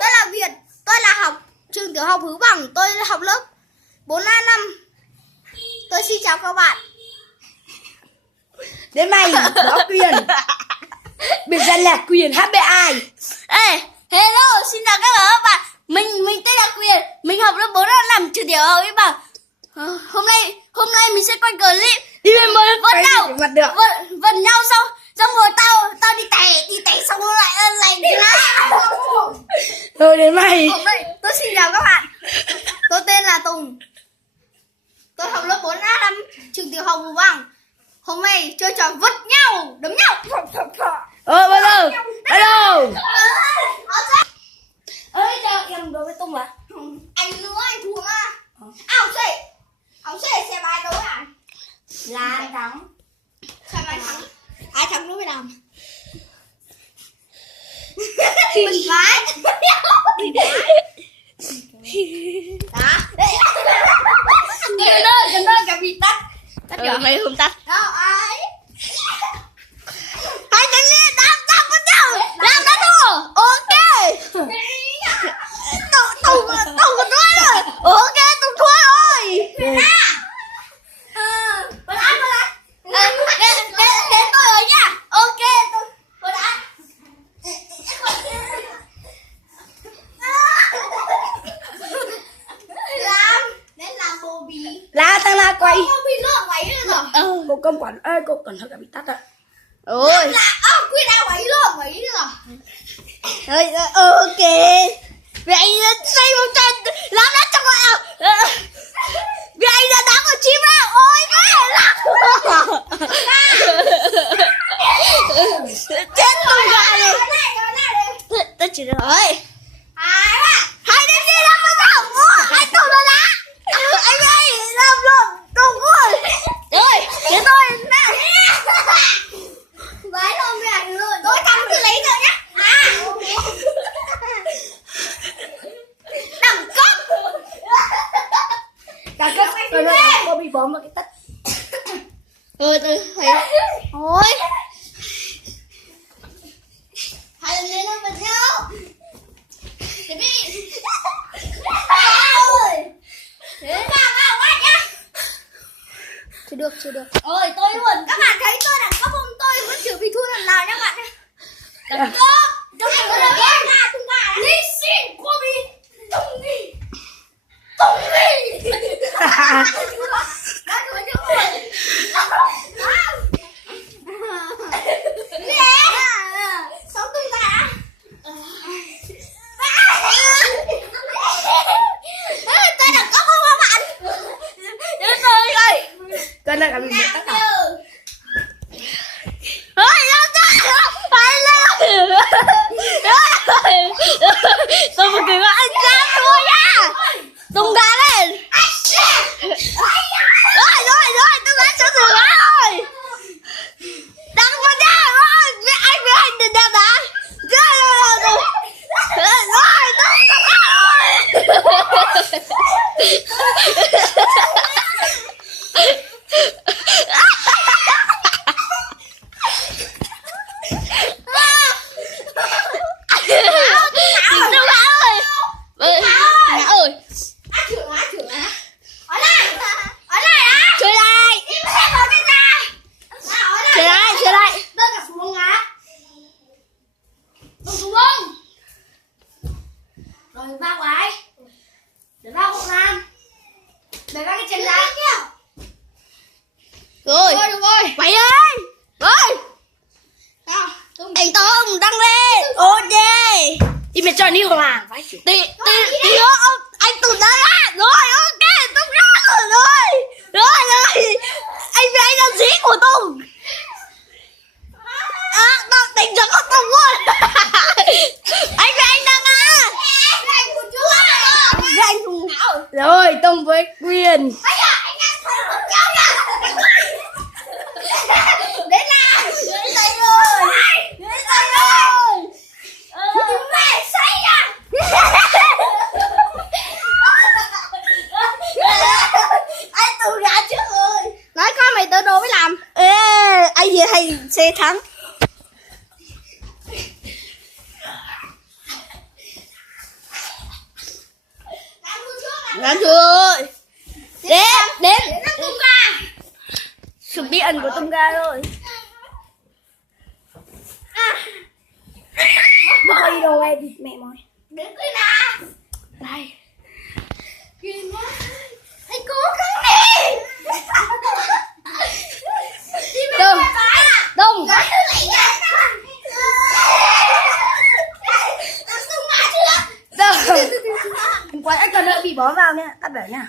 Tôi là Việt. Tôi là học trường tiểu học Hữu Bằng. Tôi học lớp 4A5. Tôi xin chào các bạn. Đến mày đó Quyền. Biệt danh là Quyền HBI. Ê, hello, xin chào các bạn. Mình tên là Quyền. Mình học lớp 4A5 trường tiểu học Hữu Bằng. Hôm nay mình sẽ quay clip Đi bên mới vần nhau, mặt được. vần nhau xong rồi tao đi tè xong rồi lại Thôi đến mày. Hôm nay tôi xin chào các bạn. Tôi tên là Tùng. Tôi học lớp 4A5 trường tiểu học Hữu Bằng. Hôm nay chơi trò vật nhau, đấm nhau. Bắt đầu. Bắt đầu. Ơi cho em đối với Tùng à? Anh nữa anh thua à? Ông sẽ bài đối à? Là anh thắng. Sao anh thắng? Ai thắng đối với làm? Mình vái. Đó. Cái nơi cả bị tắt. Tắt rồi mày không tắt. Đâu ai? Hai cái gì? Đam với nhau. Đam đã thua. Ok. Tùng còn thua rồi. Ok, Tùng thua rồi. Đến tôi rồi nha. Ok, tôi đã. Làm bồ bì. Là thằng nào quay. Bồ bì lỡ quấy rồi. Cô cầm quản. Ê cô cần hơi cả bị tắt ạ. Ôi. Là quy đã quấy lỡ quấy rồi. Ok. Vậy xây một trận lắm đất trong ngoại à. Vậy là đá của chim á. Ôi mẹ lắm. Chết tôi gà rồi. Tôi chỉ được rồi. Hai đứa kia làm với nhau. Anh Tùng là lá. Anh ơi làm luôn Tùng ơi. Rồi đến tôi nè. Vãi luôn mẹ luôn. Tôi thắng cứ lấy rồi nhá. Đẳng cấp. Đẳng cấp. Rồi cô bị bóm vào cái tắt. Tôi thấy. Ôi. Hai lần lên nó vật nhau. Chuẩn bị. Ôi. Thế vào quá nhá. Chưa được. Ôi tôi luôn. Các bạn thấy tôi đẳng cấp không? Tôi vẫn chưa bị thua lần nào nhá bạn nhá. Đẳng cấp. Trong này có là tung gà. Listen, cô bị tung đi. Đã thua chưa rồi. Sống tung gà. Tôi đẳng cấp không các bạn? Chết rồi. Cái này là bị mất tắt à? Tôi một cái anh ra thua nha. Tung gà lên. Rồi, tung gà cho thử rồi. Đăng vào nha. Rồi, anh đừng đạp đá. Rồi. Rồi ba quái. Để ba hộ làm. Để ba cái chân ra kìa. Rồi. Được rồi. Quay ơi. Rồi. Anh Tùng đăng lên. Ok. Đi mẹ cho đi hoàng. Tí nữa anh Tùng đã ra. Rồi ok. Tùng ra rồi. Rồi. Anh với anh là dĩ của Tùng. Tao tính cho con Tùng luôn. Anh với anh đang à. Anh của chú à. Anh Tùng nào. Rồi Tùng với Quyền. Anh đang thấy một nhau nha. Đến nào. Đến đây rồi. Mẹ say nha. Anh Tùng ra trước rồi. Nói coi mày tự đồ mới làm. Ê. Làm rồi. Đến. Sự bí ẩn của tung ga rồi. Bỏ đi đồ em đi mẹ mỏi. Đến cái nào. Đây. Hãy cố gắng đi. Đông. Quán anh còn đợi bị bó vào nha, tắt bảo nha.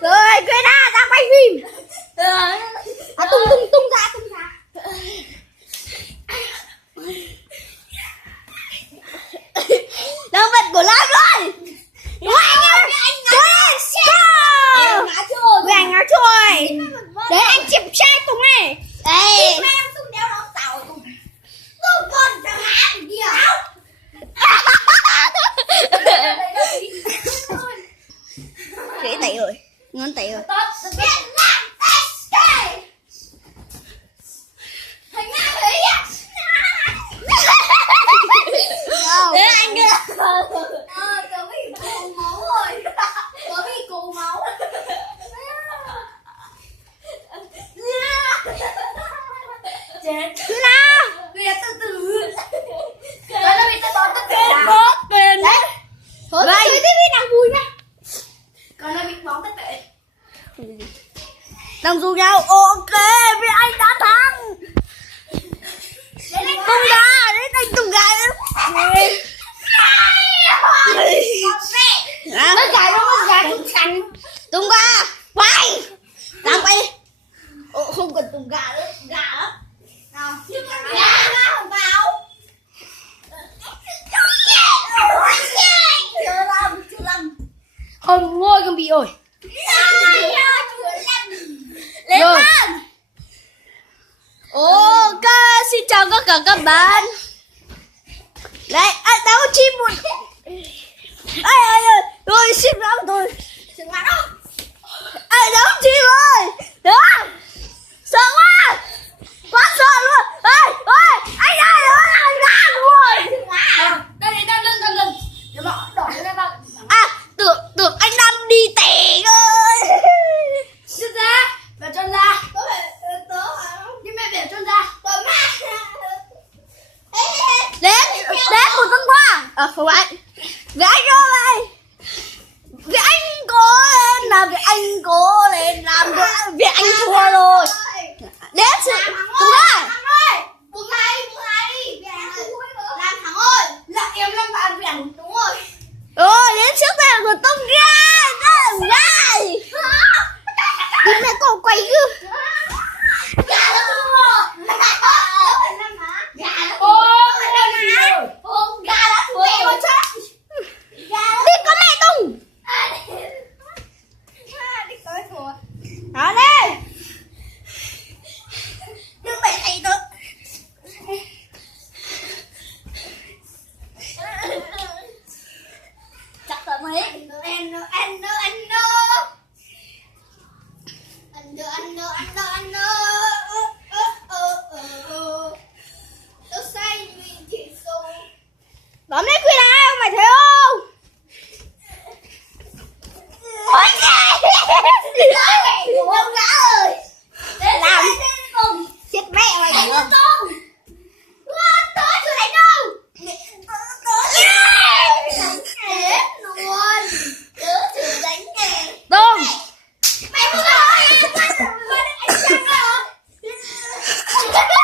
Rồi, quên ra quay phim. Tung ra. Đâu vật của Lam rồi. Về anh ngáo trôi. Đấy anh chụp trai Tùng này. Đây. Gãy tay rồi. Ngón tay rồi. Để anh kìa. Chết. Cứ nào. Bây giờ từ từ. Nó bị tao tao tao bóp bên. Đấy. Thôi chơi tiếp đi nào vui nha. Còn nó bị bóng tất tệ. Đang du nhau. Ok, vì anh đã thắng. Tung gà, đến anh tung gà. Nó gà cũng cắn. Tung gà, quay. Đang quay. Ồ, không cần tung gà nữa, gà đó. Nào, gà không vào. Chưa làm. Không ngôi con bị rồi. Lên Rồi. lên. Ok, xin chào tất cả các bạn. Đây, anh đã có chim một. Ai rồi xin lắm rồi. Xin lắm đâu. Anh đã có chim rồi. Đó. Sợ quá. Quá sợ luôn. Ê, anh ơi, anh ra luôn. Đây đang lên. Để bỏ đỏ lên vào. À, tưởng anh đang đi tẻ cơ. Chân ra, bẻ chân ra. Nhưng mẹ bẻ chân ra. Đến một tấn khoa. Không phải. Vì anh rồi. Vì anh cố lên là vì anh cố lên làm được. Vì anh thua rồi. Đến sự đúng rồi. Là em làm bạn bẻn đúng rồi. Rồi đến sức này của tung ra. Đây. Đi mẹ con quay cứ. Đi có mẹ tung. Đó đi. Nhưng mẹ thấy được. Chắc là mấy. Anh bấm lấy khuyên ai không mày thấy không? Ôi trời! Đông gã ơi! Làm chết mẹ mày đánh nó tung! Tới chưa đánh đâu! Chết luôn! Tớ chưa đánh nè! Tung! Mày không ơi! Anh Trăng rồi!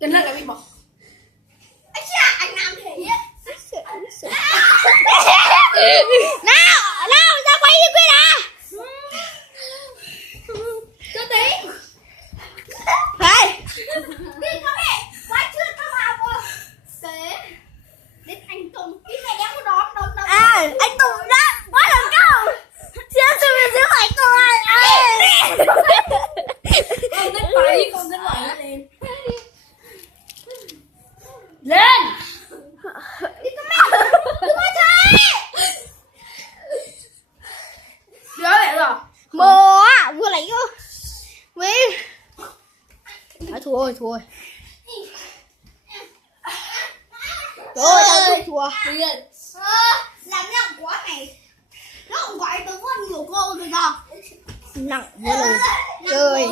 Chân ra là bị bỏ. Anh làm thế nào ra quay đi Quyên à. Cho tí. Phải. Đi có mẹ. Quay chưa tao vào rồi. Thế. Đến anh Tùng. Đi mẹ em có đón. À anh Tùng đã quá là cao. Chưa phải cô ơi. Con rất phải lên. Lên. Đi con mẹ. Đi con trời. thua rồi. Rồi tao tiếp thua. Làm nặng quá này. Nó không gọi tôi có nhiều cô rồi sao? Nặng vô rồi. Trời.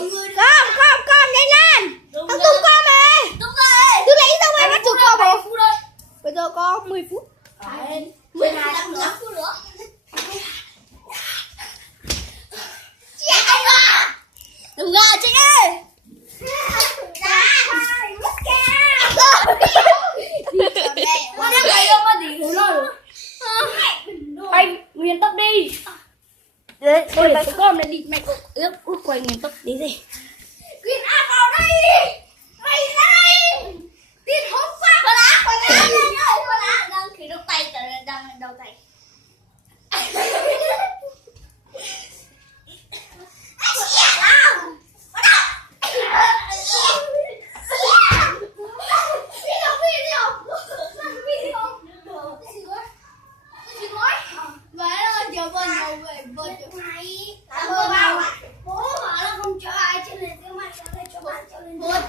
Con nhanh lên. Thằng tung con mà. Đúng rồi. Tôi lấy đâu em bắt chụp con bộ. Bây giờ có 10 phút. 12 phút nữa. Chị anh à. Đừng gà chị ơi. Nó đang lấy đâu mà gì rồi rồi. Anh nguyên tóc đi. Đấy, tôi lấy con này đi mẹ ướp út quay nguyên tóc đi gì. Quyên A vào đây. Mày ra đây. Tiền hốt qua con lá đang khi đốt tay đang đầu tay.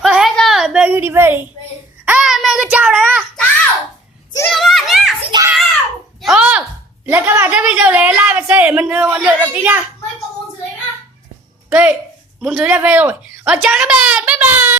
Hết rồi, bây đi về đi. Mẹ cứ chào đã. Chào. Xin chào các bạn nha. Xin chào. Là các bạn trong video này like và share để mình mọi người đọc tin nha. Mấy cậu muốn dưới nha. Ok, muốn dưới là về rồi. Chào các bạn.